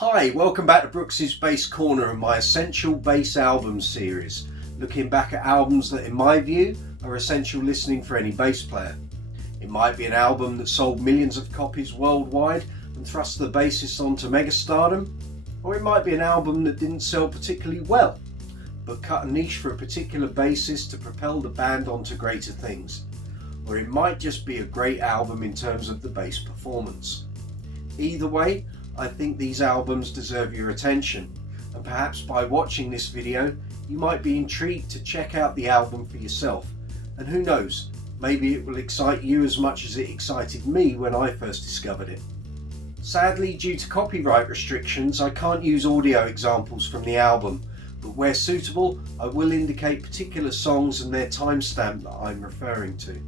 Hi, welcome back to Brooksy's Bass Corner and my Essential Bass Albums series, looking back at albums that in my view are essential listening for any bass player. It might be an album that sold millions of copies worldwide and thrust the bassist onto megastardom, or it might be an album that didn't sell particularly well, but cut a niche for a particular bassist to propel the band onto greater things. Or it might just be a great album in terms of the bass performance. Either way, I think these albums deserve your attention, and perhaps by watching this video you might be intrigued to check out the album for yourself, and who knows, maybe it will excite you as much as it excited me when I first discovered it. Sadly, due to copyright restrictions, I can't use audio examples from the album, but where suitable I will indicate particular songs and their timestamp that I'm referring to.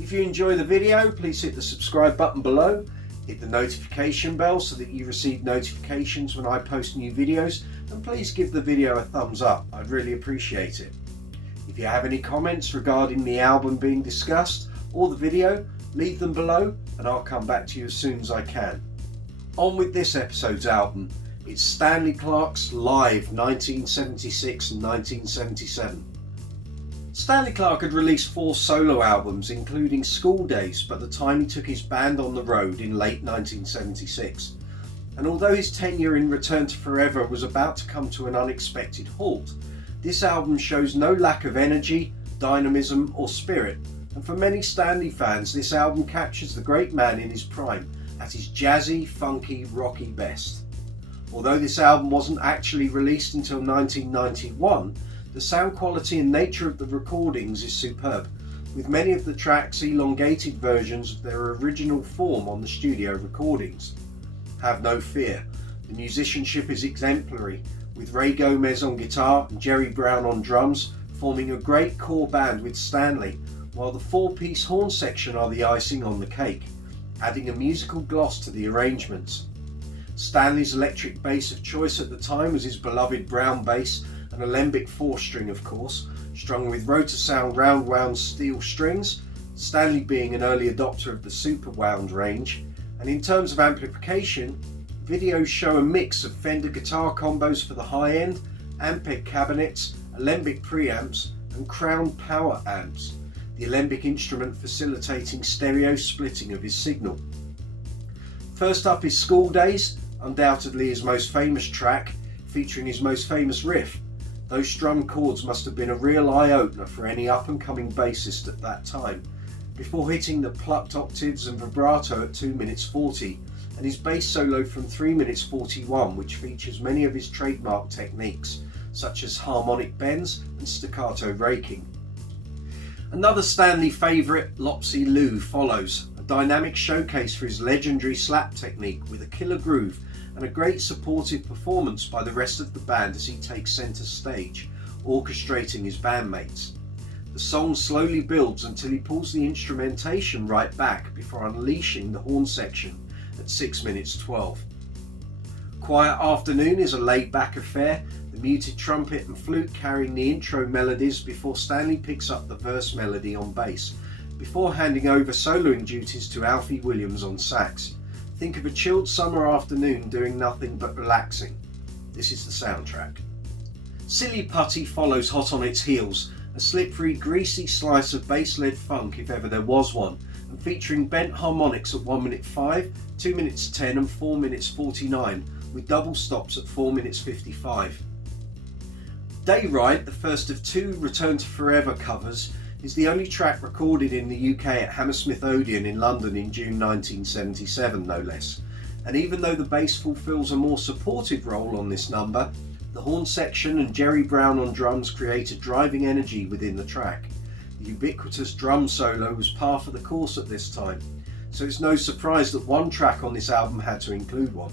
If you enjoy the video, please hit the subscribe button below, hit the notification bell so that you receive notifications when I post new videos, and please give the video a thumbs up, I'd really appreciate it. If you have any comments regarding the album being discussed or the video, leave them below and I'll come back to you as soon as I can. On with this episode's album. It's Stanley Clarke's Live 1976 and 1977. Stanley Clarke had released 4 solo albums, including School Days, by the time he took his band on the road in late 1976. And although his tenure in Return to Forever was about to come to an unexpected halt, this album shows no lack of energy, dynamism or spirit, and for many Stanley fans this album captures the great man in his prime, at his jazzy, funky, rocky best. Although this album wasn't actually released until 1991, the sound quality and nature of the recordings is superb, with many of the tracks elongated versions of their original form on the studio recordings. Have no fear, the musicianship is exemplary, with Ray Gomez on guitar and Jerry Brown on drums forming a great core band with Stanley, while the 4-piece horn section are the icing on the cake, adding a musical gloss to the arrangements. Stanley's electric bass of choice at the time was his beloved brown bass, an alembic 4-string of course, strung with rotor-sound round wound steel strings, Stanley being an early adopter of the super wound range. And in terms of amplification, videos show a mix of Fender guitar combos for the high end, Ampeg cabinets, alembic preamps and Crown power amps, the alembic instrument facilitating stereo splitting of his signal. First up is School Days, undoubtedly his most famous track, featuring his most famous riff. Those strum chords must have been a real eye-opener for any up-and-coming bassist at that time, before hitting the plucked octaves and vibrato at 2 minutes 40, and his bass solo from 3 minutes 41, which features many of his trademark techniques, such as harmonic bends and staccato raking. Another Stanley favourite, Lopsy Lu, follows, a dynamic showcase for his legendary slap technique with a killer groove and a great supportive performance by the rest of the band as he takes centre stage, orchestrating his bandmates. The song slowly builds until he pulls the instrumentation right back before unleashing the horn section at 6 minutes 12. Quiet Afternoon is a laid-back affair, the muted trumpet and flute carrying the intro melodies before Stanley picks up the verse melody on bass, before handing over soloing duties to Alfie Williams on sax. Think of a chilled summer afternoon doing nothing but relaxing. This is the soundtrack. Silly Putty follows hot on its heels, a slippery, greasy slice of bass-led funk if ever there was one, and featuring bent harmonics at 1 minute 5, 2 minutes 10 and 4 minutes 49, with double stops at 4 minutes 55. Dayride, the first of 2 Return to Forever covers, is the only track recorded in the UK at Hammersmith Odeon in London in June 1977, no less. And even though the bass fulfills a more supportive role on this number, the horn section and Jerry Brown on drums create a driving energy within the track. The ubiquitous drum solo was par for the course at this time, so it's no surprise that one track on this album had to include one.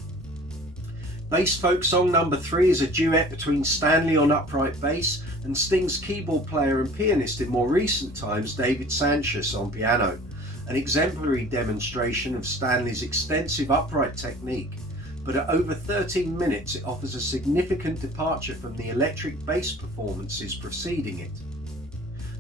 Bass folk song number 3 is a duet between Stanley on upright bass and Sting's keyboard player and pianist in more recent times, David Sancious, on piano, an exemplary demonstration of Stanley's extensive upright technique, but at over 13 minutes it offers a significant departure from the electric bass performances preceding it.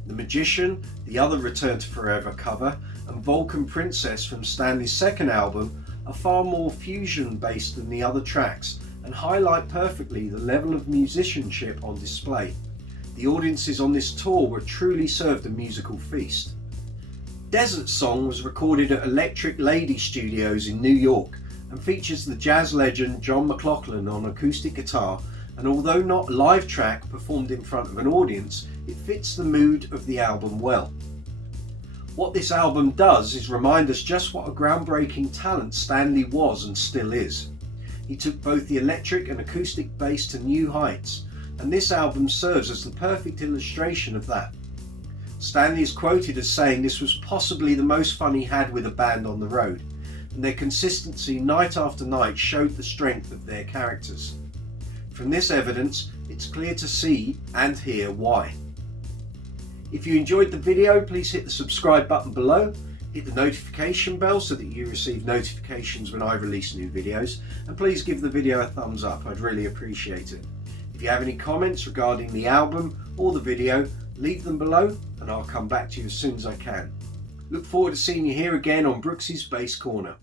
The Magician, the other Return to Forever cover, and Vulcan Princess from Stanley's second album are far more fusion based than the other tracks, and highlight perfectly the level of musicianship on display. The audiences on this tour were truly served a musical feast. Desert Song was recorded at Electric Lady Studios in New York and features the jazz legend John McLaughlin on acoustic guitar, and although not a live track performed in front of an audience, it fits the mood of the album well. What this album does is remind us just what a groundbreaking talent Stanley was and still is. He took both the electric and acoustic bass to new heights, and this album serves as the perfect illustration of that. Stanley is quoted as saying this was possibly the most fun he had with a band on the road, and their consistency night after night showed the strength of their characters. From this evidence, it's clear to see and hear why. If you enjoyed the video, please hit the subscribe button below, hit the notification bell so that you receive notifications when I release new videos, and please give the video a thumbs up, I'd really appreciate it. If you have any comments regarding the album or the video, leave them below and I'll come back to you as soon as I can. Look forward to seeing you here again on Brooksy's Bass Corner.